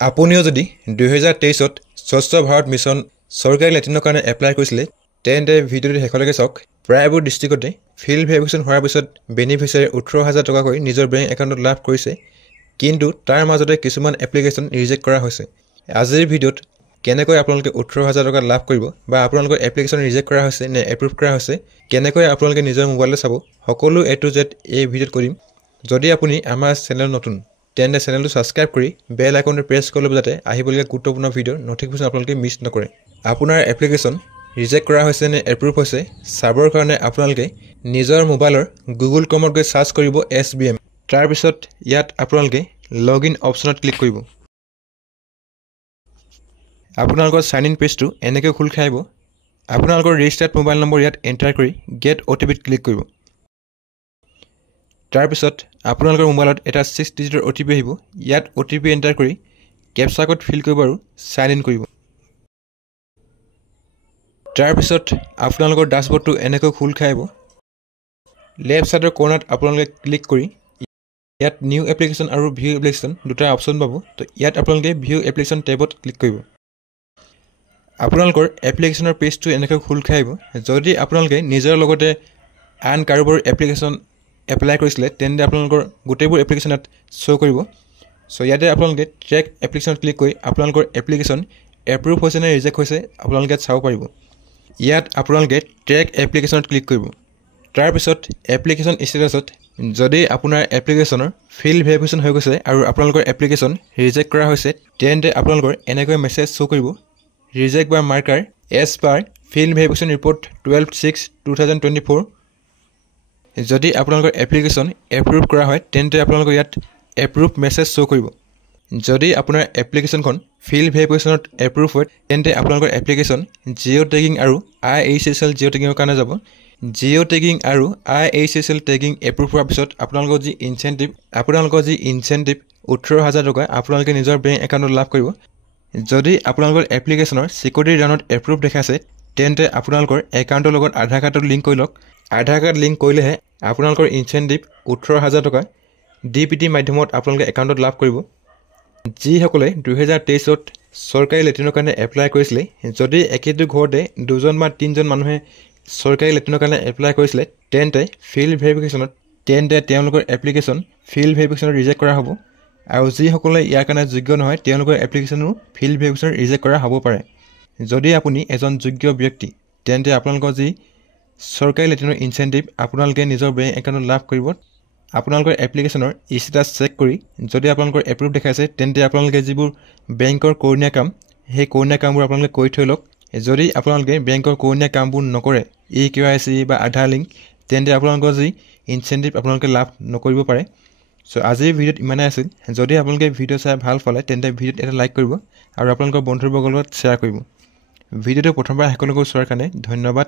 আপুনিও যদি 2023ত স্বচ্ছ ভাৰত মিছন চৰকাৰী লেট্ৰিনৰ কাৰণে এপ্লাই কৰিছিলে তেন্তে ভিডিঅ'টো শেষলৈকে চাওক। প্ৰায়বোৰ ডিষ্ট্ৰিক্টতে ফিল্ড ভেৰিফিকেশ্যন হোৱাৰ পিছত বেনিফিচিয়াৰী 18,000 টকাকৈ নিজৰ বেংক একাউণ্টত লাভ কৰিছে, কিন্তু তাৰ মাজতে কিছুমান এপ্লিকেশ্যন ৰিজেক্ট কৰা হৈছে। আজিৰ ভিডিঅ'ত কেনেকৈ আপোনালোকে 18,000 টকা লাভ কৰিব বা আপোনালোকৰ এপ্লিকেশ্যন ৰিজেক্ট কৰা হৈছে নে এপ্ৰুভ কৰা হৈছে, কেনেকৈ আপোনালোকে নিজৰ মোবাইলতে চাব, সকলো A to Z এই ভিডিঅ'ত কৰিম। যদি আপুনি আমাৰ চেনেল নতুন তেন্তে চেনেলটো ছাবস্ক্ৰাইব কৰি বেল আইকনটো প্ৰেছ কৰি ল'ব যাতে আহিবলগীয়া গুৰুত্বপূৰ্ণ ভিডিঅ'ৰ নটিফিকেশ্যন আপোনালোকে মিছ নকৰে। আপোনাৰ এপ্লিকেশ্যন ৰিজেক্ট কৰা হৈছে নে এপ্ৰুভ হৈছে চাবৰ কাৰণে আপোনালোকে নিজৰ মোবাইলৰ গুগল ক্ৰমত গৈ ছাৰ্চ কৰিব SBM। তাৰপিছত ইয়াত আপোনালোকে লগ ইন অপশ্যনত ক্লিক কৰিব। আপোনালোকৰ চাইন ইন পেজটো এনেকৈ খোল খাই আহিব। আপোনালোকৰ ৰেজিষ্টাৰ্ড মোবাইল নম্বৰ ইয়াত এণ্টাৰ কৰি গেট OTPত ক্লিক কৰিব। তাৰপিছত আপোনালোকৰ মোবাইলত এটা 6 ডিজিটৰ OTP আহিব। ইয়াত OTP এণ্টাৰ কৰি কেপচা কোড ফিল কৰিব আৰু চাইন ইন কৰিব। তাৰপিছত আপোনালোকৰ ডাছবৰ্ডটো এনেকৈ খোল খাই আহিব। লেফ্ট ছাইডৰ কৰ্ণাৰত আপোনালোকে ক্লিক কৰি ইয়াত নিউ এপ্লিকেশ্যন আৰু ভিউ এপ্লিকেশ্যন দুটা অপশ্যন পাব। তো ইয়াত আপোনালোকে ভিউ এপ্লিকেশ্যন টেবত ক্লিক কৰিব। আপোনালোকৰ এপ্লিকেশ্যনৰ পেজটো এনেকৈ খোল খাই আহিব। যদি আপোনালোকে নিজৰ লগতে আন কাৰোবাৰ এপ্লিকেশ্যন এপ্লাই কৰিছিলে তেন্তে আপোনালোকৰ গোটেইবোৰ এপ্লিকেশ্যন ইয়াত শ্ব' কৰিব। চ' ইয়াতে আপোনালোকে ট্ৰেক এপ্লিকেশ্যনত ক্লিক কৰি আপোনালোকৰ এপ্লিকেশ্যন এপ্ৰুভ হৈছে নে ৰিজেক্ট হৈছে আপোনালোকে ইয়াত চাব পাৰিব। ইয়াত আপোনালোকে ট্ৰেক এপ্লিকেশ্যনত ক্লিক কৰিব। তাৰপিছত এপ্লিকেশ্যন ষ্টেটাছত যদি আপোনাৰ এপ্লিকেশ্যনৰ ফিল্ড ভেৰিফিকেশ্যন হৈ গৈছে আৰু আপোনালোকৰ এপ্লিকেশ্যন ৰিজেক্ট কৰা হৈছে তেন্তে আপোনালোকৰ এনেকৈ মেছেজ শ্ব' কৰিব, reject by marker as per field verification report 12/6/2024। যদি আপোনালোকৰ এপ্লিকেশ্যন এপ্ৰুভ কৰা হয় তেন্তে আপোনালোকৰ ইয়াত এপ্ৰুভ মেছেজ শ্ব' কৰিব। যদি আপোনাৰ এপ্লিকেশ্যনখন ফিল্ড ভেৰিফিকেশ্যনত এপ্ৰুভ হয় তেন্তে আপোনালোকৰ এপ্লিকেশ্যন জিঅ' টেগিং আৰু IHSL জিঅ' টেগিঙৰ কাৰণে যাব। জিঅ' টেগিং আৰু IHSL টেগিং এপ্ৰুভ হোৱাৰ পিছত আপোনালোকৰ যি ইনচেণ্টিভ 18,000 টকা আপোনালোকে নিজৰ বেংক একাউণ্টত লাভ কৰিব। যদি আপোনালোকৰ এপ্লিকেশ্যনৰ চিকিউৰিটি ৰাউণ্ডত এপ্ৰুভ দেখাইছে তেন্তে আপোনালোকৰ একাউণ্টৰ লগত আধাৰ কাৰ্ডটো লিংক কৰি লওক। আধাৰ কাৰ্ড লিংক কৰিলেহে আপোনালোকৰ ইনচেণ্টিভ 18,000 টকা DPT মাধ্যমত আপোনালোকে একাউণ্টত লাভ কৰিব। যিসকলে 2023ত চৰকাৰী লেট্ৰিনৰ কাৰণে এপ্লাই কৰিছিলে, যদি একেটো ঘৰতে 2জন বা 3জন মানুহে চৰকাৰী লেট্ৰিনৰ কাৰণে এপ্লাই কৰিছিলে তেন্তে তেওঁলোকৰ এপ্লিকেশ্যন ফিল্ড ভেৰিফিকেশ্যনত ৰিজেক্ট কৰা হ'ব। আৰু যিসকলে ইয়াৰ কাৰণে যোগ্য নহয় তেওঁলোকৰ এপ্লিকেশ্যনো ফিল্ড ভেৰিফিকেশ্যন ৰিজেক্ট কৰা হ'ব পাৰে। যদি আপুনি এজন যোগ্য ব্যক্তি তেন্তে আপোনালোকৰ যি চৰকাৰী লেট্ৰিনৰ ইনচেণ্টিভ আপোনালোকে নিজৰ বেংক একাউণ্টত লাভ কৰিব। আপোনালোকৰ এপ্লিকেশ্যনৰ ষ্টেটাছ চেক কৰি যদি আপোনালোকৰ এপ্ৰুভ দেখাইছে তেন্তে আপোনালোকে যিবোৰ বেংকৰ কৰণীয় কাম সেই কৰণীয় কামবোৰ আপোনালোকে কৰি থৈ লওক। যদি আপোনালোকে বেংকৰ কৰণীয় কামবোৰ নকৰে EKYC বা আধাৰ লিংক তেন্তে আপোনালোকৰ যি ইনচেণ্টিভ আপোনালোকে লাভ নকৰিব পাৰে। চ' আজিৰ ভিডিঅ'ত ইমানেই আছিল। যদি আপোনালোকে ভিডিঅ' চাই ভাল পালে তেন্তে ভিডিঅ'ত এটা লাইক কৰিব আৰু আপোনালোকৰ বন্ধুবৰ্গৰ লগত শ্বেয়াৰ কৰিব। ভিডিঅ'টো প্ৰথমবাৰ শেষলৈকে চোৱাৰ কাৰণে ধন্যবাদ।